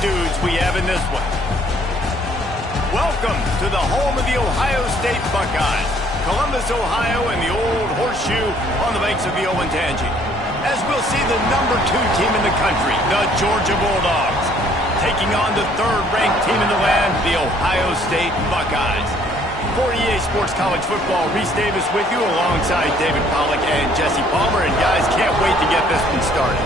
dudes we have in this one. Welcome to the home of the Ohio State Buckeyes, Columbus, Ohio, and the old horseshoe on the banks of the Olentangy. As we'll see the #2 team in the country, the Georgia Bulldogs, taking on the 3rd-ranked team in the land, the Ohio State Buckeyes. For EA Sports College Football, Reese Davis with you alongside David Pollack and Jesse Palmer. And guys, can't wait to get this one started.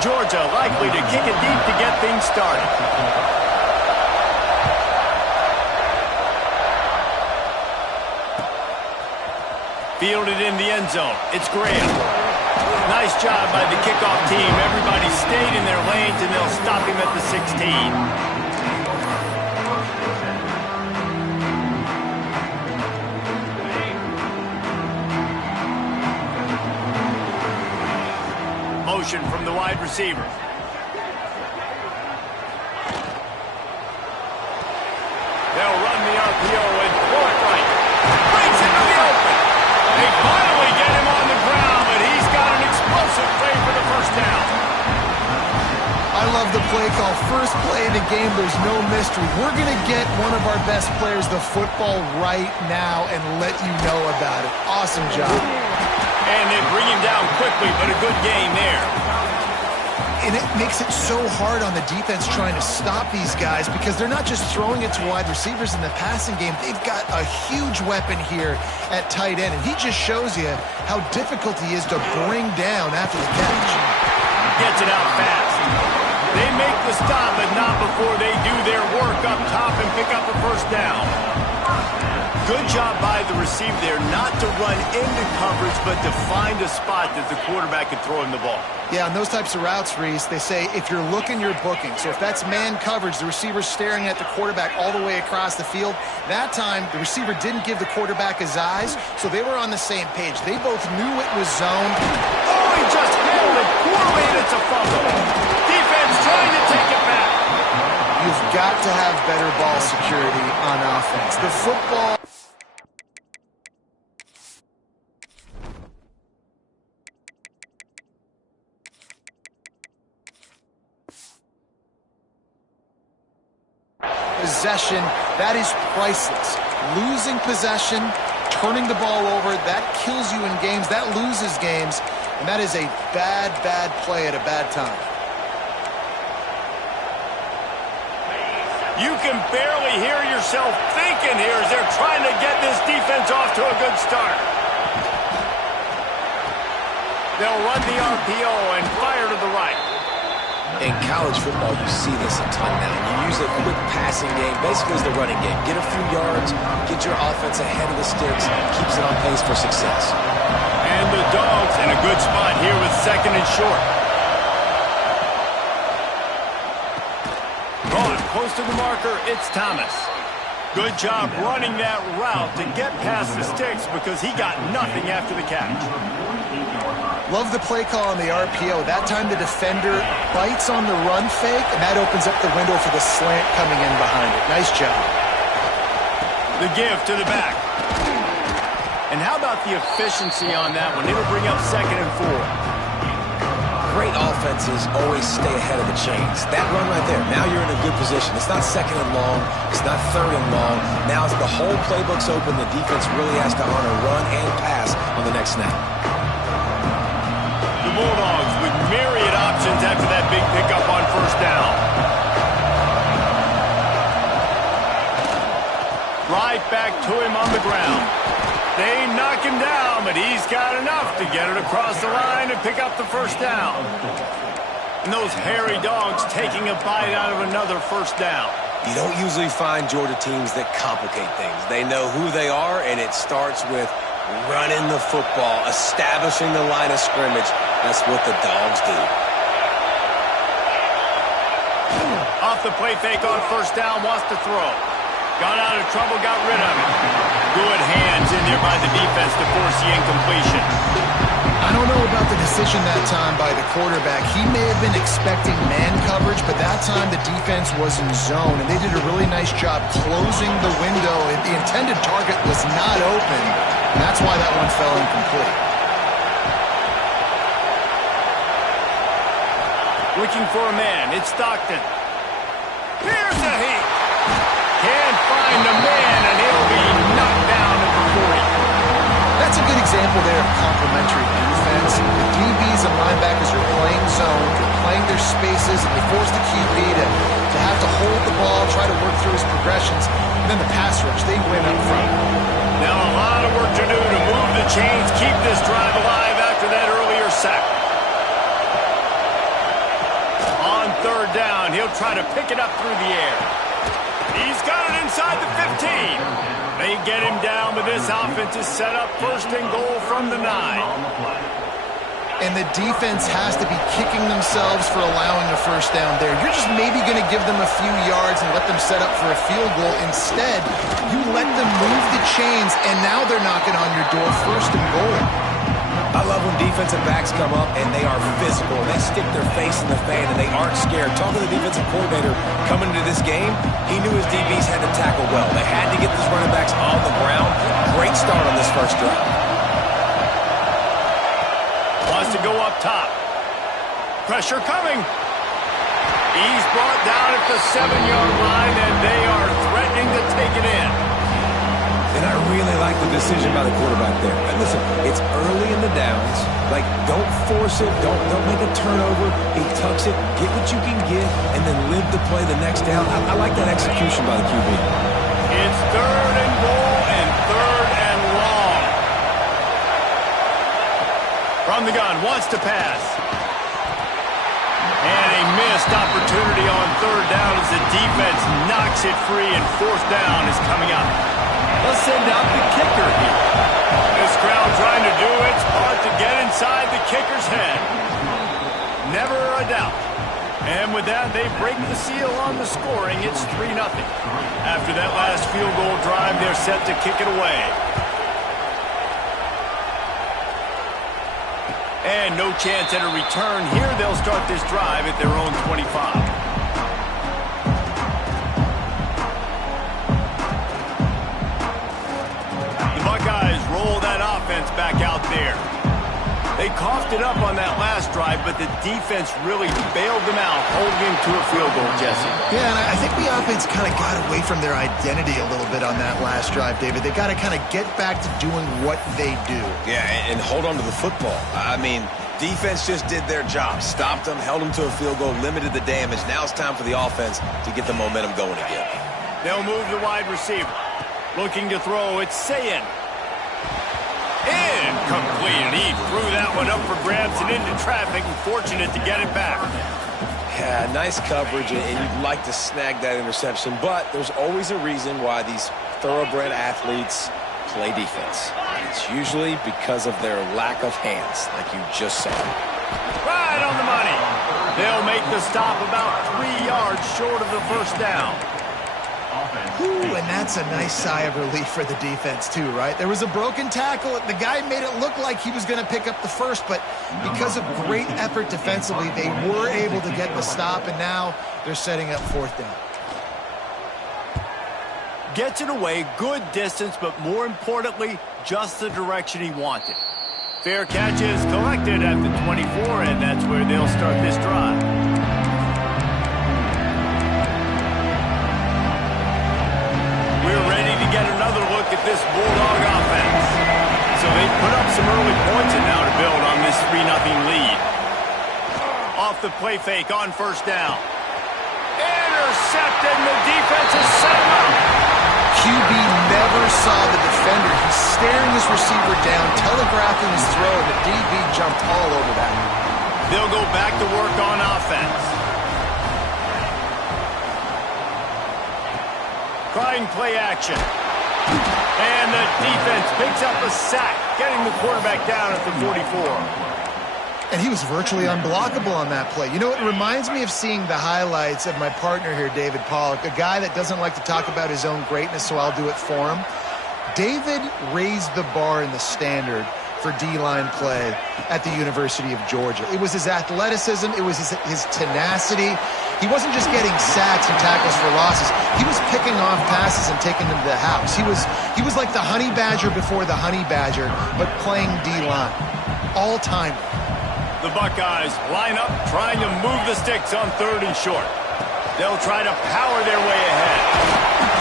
Georgia likely to kick it deep to get things started. Fielded in the end zone. It's Graham. Nice job by the kickoff team. Everybody stayed in their lanes, and they'll stop him at the 16. Motion from the wide receiver. They'll run the RPO and throw it right. Breaks into the open. They finally get him on the ground, but he's got an explosive play for the first down. I love the play call. First play of the game, there's no mystery. We're going to get one of our best players the football right now and let you know about it. Awesome job. And they bring him down quickly, but a good game there. And it makes it so hard on the defense trying to stop these guys because they're not just throwing it to wide receivers in the passing game. They've got a huge weapon here at tight end, and he just shows you how difficult he is to bring down after the catch. Gets it out fast. They make the stop, but not before they do their work up top and pick up a first down. Good job by the receiver there not to run into coverage, but to find a spot that the quarterback could throw him the ball. Yeah, on those types of routes, Reese, they say if you're looking, you're booking. So if that's man coverage, the receiver's staring at the quarterback all the way across the field. That time, the receiver didn't give the quarterback his eyes, so they were on the same page. They both knew it was zoned. Oh, he just handled it poorly, and it's a fumble. Defense trying to take it back. You've got to have better ball security on offense. The football... Possession, that is priceless. Losing possession, turning the ball over, that kills you in games, that loses games, and that is a bad, bad play at a bad time. You can barely hear yourself thinking here as they're trying to get this defense off to a good start. They'll run the RPO and fire to the right. In college football, you see this a ton now. You use a quick passing game, basically as the running game. Get a few yards, get your offense ahead of the sticks, keeps it on pace for success. And the Dogs in a good spot here with 2nd and short. Brought close to the marker, it's Thomas. Good job running that route to get past the sticks because he got nothing after the catch. Love the play call on the RPO. That time the defender bites on the run fake, and that opens up the window for the slant coming in behind it. Nice job. The give to the back. And how about the efficiency on that one? It'll bring up 2nd and 4. Great offenses always stay ahead of the chains. That run right there, now you're in a good position. It's not 2nd and long. It's not 3rd and long. Now as the whole playbook's open, the defense really has to honor run and pass on the next snap. The Bulldogs with myriad options after that big pickup on first down. Right back to him on the ground. They knock him down, but he's got enough to get it across the line and pick up the first down. And those hairy Dogs taking a bite out of another first down. You don't usually find Georgia teams that complicate things. They know who they are, and it starts with running the football, establishing the line of scrimmage. That's what the Dogs do. Off the play fake on first down, wants to throw. Got out of trouble, got rid of it. Good hands in there by the defense to force the incompletion. I don't know about the decision that time by the quarterback. He may have been expecting man coverage, but that time the defense was in zone, and they did a really nice job closing the window. The intended target was not open, and that's why that one fell incomplete. Looking for a man. It's Stockton. Here's the heat. Can't find a man, and he'll be knocked down at the 40. That's a good example there of complementary defense. The DBs and linebackers are playing zone, they're playing their spaces, and they force the QB to have to hold the ball, try to work through his progressions, and then the pass rush, they win up front. Now a lot of work to do to move the chains, keep this drive alive after that earlier sack. On third down, he'll try to pick it up through the air. He's got it inside the 15. They get him down, but this offense is set up first and goal from the 9. And the defense has to be kicking themselves for allowing a first down there. You're just maybe going to give them a few yards and let them set up for a field goal. Instead, you let them move the chains, and now they're knocking on your door first and goal. I love when defensive backs come up and they are physical. They stick their face in the fan and they aren't scared. Talking to the defensive coordinator coming into this game, he knew his DBs had to tackle well. They had to get these running backs on the ground. Great start on this first drive. Wants to go up top. Pressure coming. He's brought down at the 7-yard line, and they are threatening to take it in. And I really like the decision by the quarterback there. And listen, it's early in the downs. Like, don't force it. Don't make a turnover. He tucks it, get what you can get, and then live to play the next down. I like that execution by the QB. It's third and goal and third and long. From the gun, wants to pass. And a missed opportunity on third down as the defense knocks it free, and fourth down is coming up. They'll send out the kicker here. This crowd trying to do its part to get inside the kicker's head. Never a doubt. And with that, they break the seal on the scoring. It's 3-0. After that last field goal drive, they're set to kick it away. And no chance at a return here. They'll start this drive at their own 25. Roll that offense back out there. They coughed it up on that last drive, but the defense really bailed them out, holding him to a field goal, Jesse. Yeah, and I think the offense kind of got away from their identity a little bit on that last drive, David. They got to kind of get back to doing what they do. Yeah, and hold on to the football. I mean, defense just did their job. Stopped them, held them to a field goal, limited the damage. Now it's time for the offense to get the momentum going again. They'll move the wide receiver. Looking to throw, it's Sayin. Incomplete. He threw that one up for grabs and into traffic, and fortunate to get it back. Yeah, nice coverage, and you'd like to snag that interception, but there's always a reason why these thoroughbred athletes play defense. It's usually because of their lack of hands, like you just saw. Right on the money. They'll make the stop about 3 yards short of the first down. Ooh, and that's a nice sigh of relief for the defense, too, right? There was a broken tackle. The guy made it look like he was going to pick up the first, but because of great effort defensively, they were able to get the stop, and now they're setting up fourth down. Gets it away, good distance, but more importantly, just the direction he wanted. Fair catch is collected at the 24, and that's where they'll start this drive. We're ready to get another look at this Bulldog offense. So they put up some early points and now to build on this 3-0 lead. Off the play fake on first down. Intercepted, and the defense is set him up. QB never saw the defender. He's staring his receiver down, telegraphing his throw, and the DB jumped all over that. They'll go back to work on offense. Trying play action. And the defense picks up a sack, getting the quarterback down at the 44. And he was virtually unblockable on that play. You know, it reminds me of seeing the highlights of my partner here, David Pollock, a guy that doesn't like to talk about his own greatness, so I'll do it for him. David raised the bar in the standard for D-line play at the University of Georgia. It was his athleticism. It was his tenacity. He wasn't just getting sacks and tackles for losses. He was picking off passes and taking them to the house. He was like the Honey Badger before the Honey Badger, but playing D-line. All-time. The Buckeyes line up, trying to move the sticks on 3rd and short. They'll try to power their way ahead.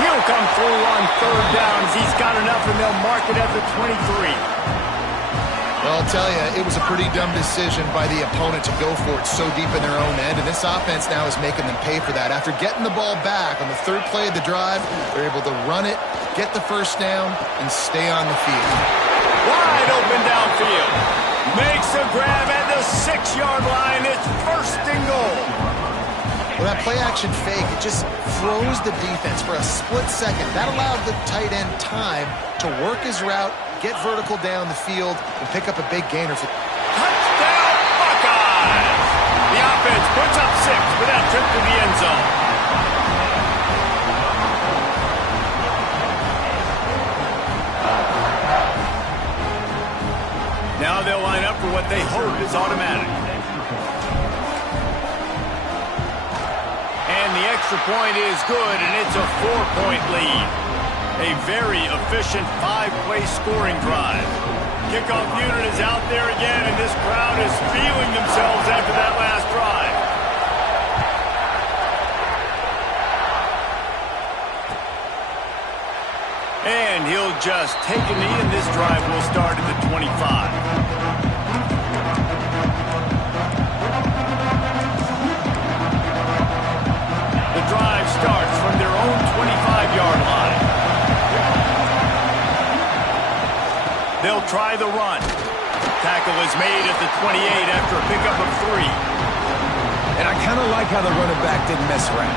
He'll come through on 3rd down as he's got enough, and they'll mark it at the 23. Well, I'll tell you, it was a pretty dumb decision by the opponent to go for it so deep in their own end, and this offense now is making them pay for that. After getting the ball back on the 3rd play of the drive, they're able to run it, get the 1st down, and stay on the field. Wide open downfield. Makes a grab at the 6-yard line. It's 1st and goal. Well, that play-action fake, it just froze the defense for a split second. That allowed the tight end time to work his route, get vertical down the field, and pick up a big gainer. Touchdown, Buckeyes! The offense puts up 6 with that trip to the end zone. Now they'll line up for what they hope is automatic. And the extra point is good, and it's a 4-point lead. A very efficient 5-play scoring drive. Kickoff unit is out there again, and this crowd is feeling themselves after that last drive. And he'll just take a knee, and this drive will start at the 25. The drive starts from their own 25-yard line. They'll try the run. Tackle is made at the 28 after a pickup of 3. And I kind of like how the running back didn't mess around.